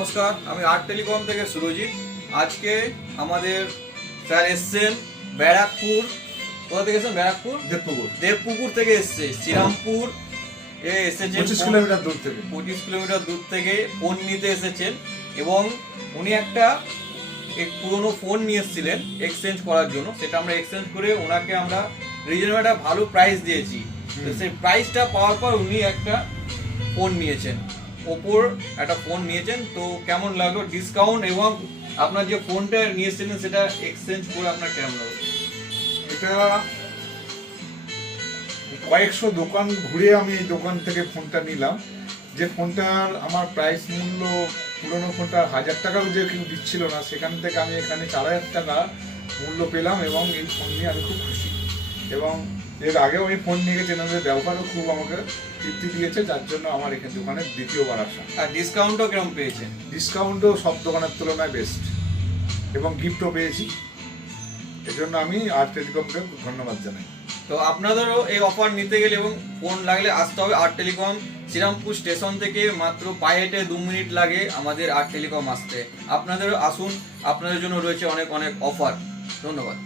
নমস্কার, আমি art telecom থেকে সুরজিৎ। আজকে আমাদের স্যার এসছেন ব্যারাকপুর। কোথা থেকে এসেছেন? ব্যারাকপুর দেবপুকুর থেকে এসছে, শ্রীরামপুর এসেছেন 25 কিলোমিটার দূর থেকে। 25 কিলোমিটার দূর থেকে ফোন নিতে এসেছেন এবং উনি একটা পুরোনো ফোন নিয়ে এসেছিলেন এক্সচেঞ্জ করার জন্য। সেটা আমরা এক্সচেঞ্জ করে ওনাকে আমরা রিজনেবল একটা ভালো প্রাইস দিয়েছি। তো সেই প্রাইসটা পাওয়ার পর উনি একটা ফোন নিয়েছেন, ওপোর একটা ফোন নিয়েছেন। তো কেমন লাগলো ডিসকাউন্ট এবং আপনার যে ফোনটা নিয়েছিলেন সেটা এক্সচেঞ্জ করে আপনার কেমন লাগলো? এটা কয়েকশো দোকান ঘুরে আমি এই দোকান থেকে ফোনটা নিলাম। যে ফোনটার আমার প্রাইস মূল্য পুরোনো ফোনটার 1000 টাকাও যে কেউ দিচ্ছিল না, সেখান থেকে আমি এখানে 4000 টাকা মূল্য পেলাম এবং এই ফোন নিয়ে আমি খুব খুশি। এবং এর আগেও আমি ফোন নিয়ে গেছি, এনাদের ব্যবহারও খুব আমাকে তৃপ্তি দিয়েছে, যার জন্য আমার এখানে দোকানে দ্বিতীয়বার আসা। আর ডিসকাউন্টও কেমন পেয়েছেন? ডিসকাউন্টও সব দোকানের তুলনায় বেস্ট এবং গিফটও পেয়েছি। এজন্য আমি আর্ট টেলিকমকে ধন্যবাদ জানাই। তো আপনাদেরও এই অফার নিতে গেলে এবং ফোন লাগলে আসতে হবে আর্ট টেলিকম। শ্রীরামপুর স্টেশন থেকে মাত্র পায়ে হেঁটে 2 মিনিট লাগে আমাদের আর্ট টেলিকম আসতে। আপনাদেরও আসুন, আপনাদের জন্য রয়েছে অনেক অনেক অফার। ধন্যবাদ।